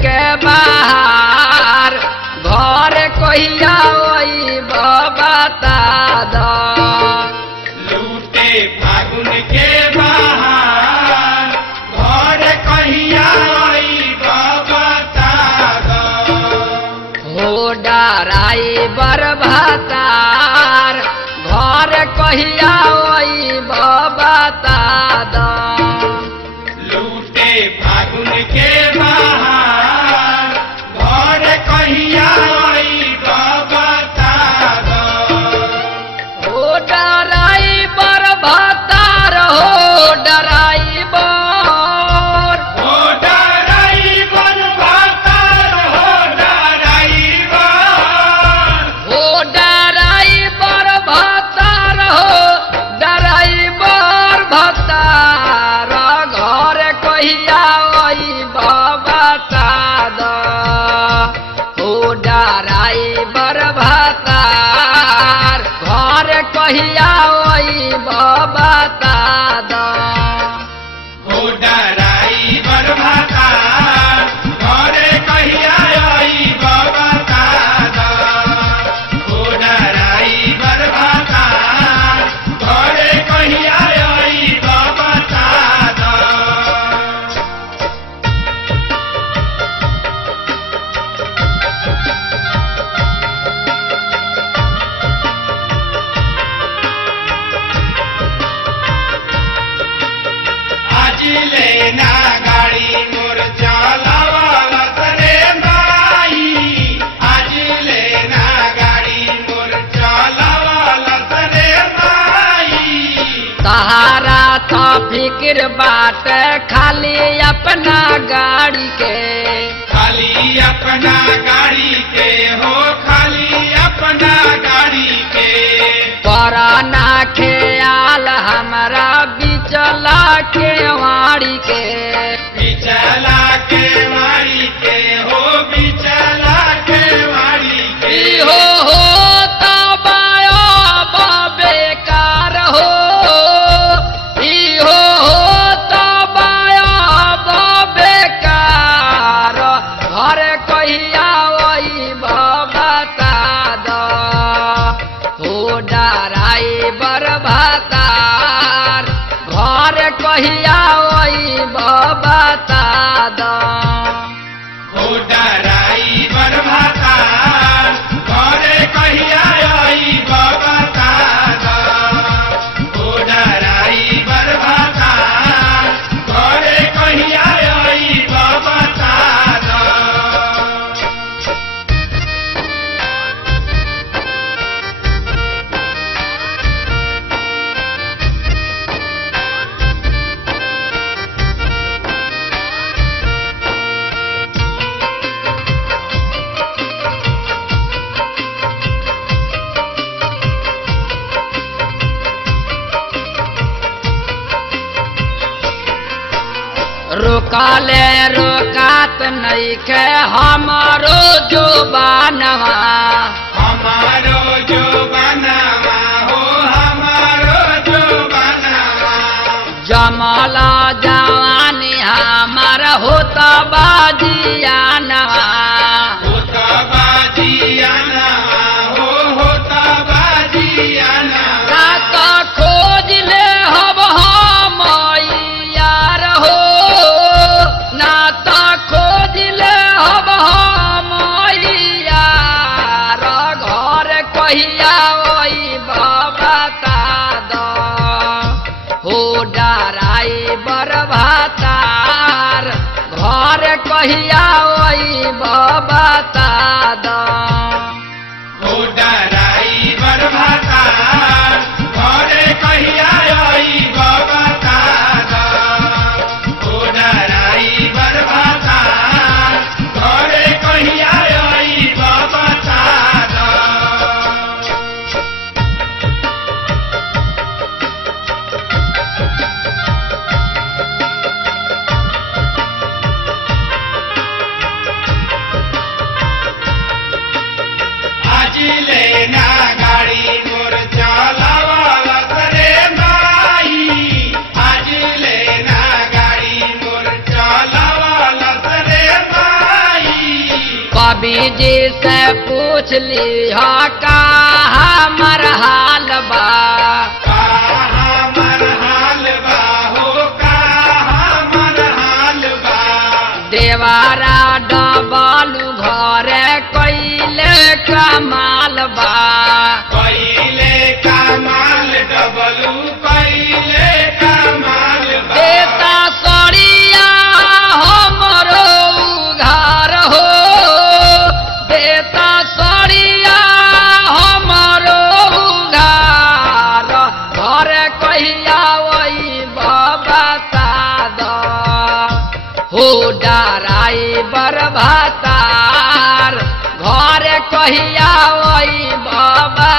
के बाहर घर कहिया ओई बता दो। लूटे फागुन के बाहर घर कहिया ओई बता दो। हो ड्राइवर भतार घर कहिया ओई बता दो। लूटे फागुन के बाहर घर कहिया ओई बता दो। हो ड्राइवर भतार हो ड्राइवर हो ड्राइवर भतार हो ड्राइवर। हो ड्राइवर भतार हो ड्राइवर भतार घर कहिया ओई बता दो। हो ड्राइवर भतार घर कहिया ओई बता दो। हो ड्राइवर भतार घर कहिया ओई बता दो। हो ड्राइवर भतार घर कहिया ओई बता दो। आज लेना गाड़ी मोर चलावलस रे माई। आज लेना गाड़ी मोर चलावलस रे माई। सहारा तो फिक्र बाट खाली अपना गाड़ी के। खाली अपना गाड़ी के हो खाली अपना गाड़ी के। पराना ख्याल हमारा बिचला के वाड़ी के। बिचला के वाड़ी के हो बिचला के वाड़ी के। हो तब बेकार हो। हो तब बेकार घर कहिया ओई बता दो। हो ड्राइवर भतार घर कहिया ओई बता दो। हो ड्राइवर भतार घर कहिया ओई बता दो। हो ड्राइवर भतार घर कहिया ओई बता दो। रोकाले रोकात नइखे हमारो जुबानवा। हमारो जो बनवा हो हमारो जो बनवा। जमला जवानी हमार होता बाजियानवा। होता बाजियानवा होता बाजियानवा। रात खोज ले हम यार हो। नाता खोज ले हम यार घर कहिया ओई बता दो। हो ड्राइवर भतार घर कहिया ओई बता दो। हो ड्राइवर भतार घर कहिया ओई बता दो। हो ड्राइवर भतार घर कहिया ओई बता दो। भाभी जी से पूछ ली का हमर हाल बा हमर हाल बा हो का हमर हाल बा देवारा डबालू घरे कैले कमाल बा कैले कमाल डबलू कैले कमाल बा देता सड़िया हमरो उघार हो देता सड़िया हमरो उघार घर कहिया वही बता द हो डराई बरभातार घर कहिया वही बता